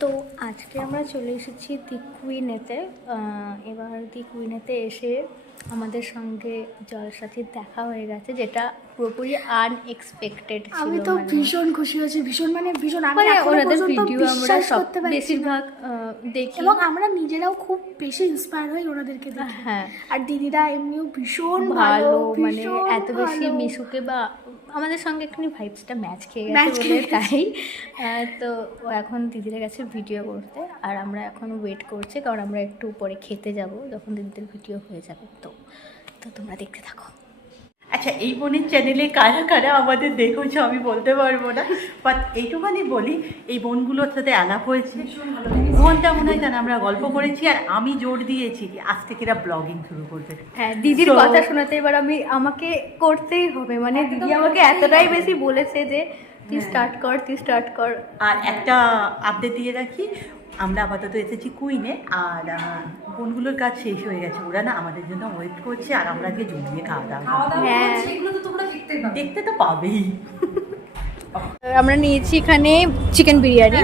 তো আজকে আমরা চলে এসেছি দি কুইনেতে। এবার দি কুইনেতে এসে আমাদের সঙ্গে জলসাথীর দেখা হয়ে গেছে, যেটা পুরোপুরি আনএক্সপেক্টেড ছিল। আমি তো ভীষণ খুশি হয়েছি, ভীষণ আমি ওনাদের ভিডিও আমরা সব করতে পারছি বেশিরভাগ দেখি এবং আমরা নিজেরাও খুব বেশি ইন্সপায়ার হই ওনাদেরকে দেখে। হ্যাঁ, আর দিদিরা এমনিও ভীষণ ভালো, মানে এত বেশি মিশুকে বা আমাদের সঙ্গে একটু ভাইবসটা ম্যাচ খেয়ে গেছে বলে তাই। তো এখন দিদিরা গেছে ভিডিও করতে, আর আমরা এখন ওয়েট করছি, কারণ আমরা একটু পরে খেতে যাব যখন দিদিদের ভিডিও হয়ে যাবে। তো তোমরা দেখতে থাকো। আচ্ছা, এই বোনের চ্যানেলে কারা কারা আমাদের দেখেছো আমি বলতে পারবো না, বাট এইটুখানি বলি, এই বোনগুলোর সাথে আলাপ হয়েছে, ঘন্টা মনে হয় আমরা গল্প করেছি, আর আমি জোর দিয়েছি আজ থেকে এরা ব্লগিং শুরু করবে। হ্যাঁ, দিদির কথা শোনাতে এবার আমাকে করতেই হবে, মানে দিদি আমাকে এতটাই বেশি বলেছে যে তুই স্টার্ট কর। আর একটা আপডেট দিয়ে রাখি, আমরা আপাতত এসেছি কুইনে, আর বোনগুলোর কাজ শেষ হয়ে গেছে, ওরা না আমাদের জন্য ওয়েট করছে, আর আমরা গিয়ে জমিয়ে খাওয়া দাওয়া। হ্যাঁ, দেখতে তো পাবেই। আমরা নিয়েছি এখানে চিকেন বিরিয়ানি।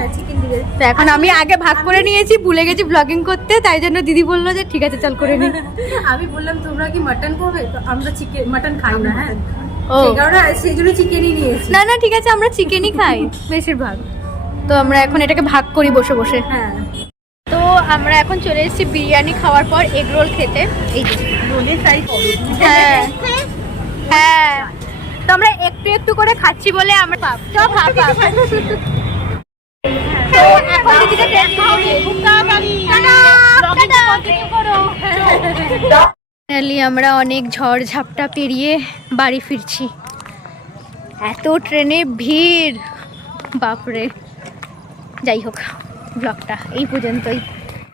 তো এখন আমি আগে ভাগ করে নিয়েছি, ভুলে গেছি ব্লগিং করতে, তাই জন্য দিদি বললো যে ঠিক আছে চল করে নি। আমি বললাম তোমরা কি মাটন খাবে, তো আমরা চিকেন মাটন খাই না। হ্যাঁ, ও সেই জন্য চিকেনই নিয়েছি। না ঠিক আছে, আমরা চিকেনই খাই বেশিরভাগ। তো আমরা এখন এটাকে ভাগ করি বসে বসে। হ্যাঁ, তো আমরা এখন চলে এসেছি বিরিয়ানি খাওয়ার পর এগ রোল খেতে। এই যে রোলের সাইজ। হ্যাঁ হ্যাঁ, তো আমরা একটু একটু করে খাচ্ছি বলে আমরা সব ভাগ। তো এখন দিদিকে টেস্ট ফাইনালি আমরা অনেক ঝড় ঝাপটা পেরিয়ে বাড়ি ফিরছি। এত ট্রেনে ভিড়, বাপরে। যাই হোক, ব্লগটা এই পর্যন্তই।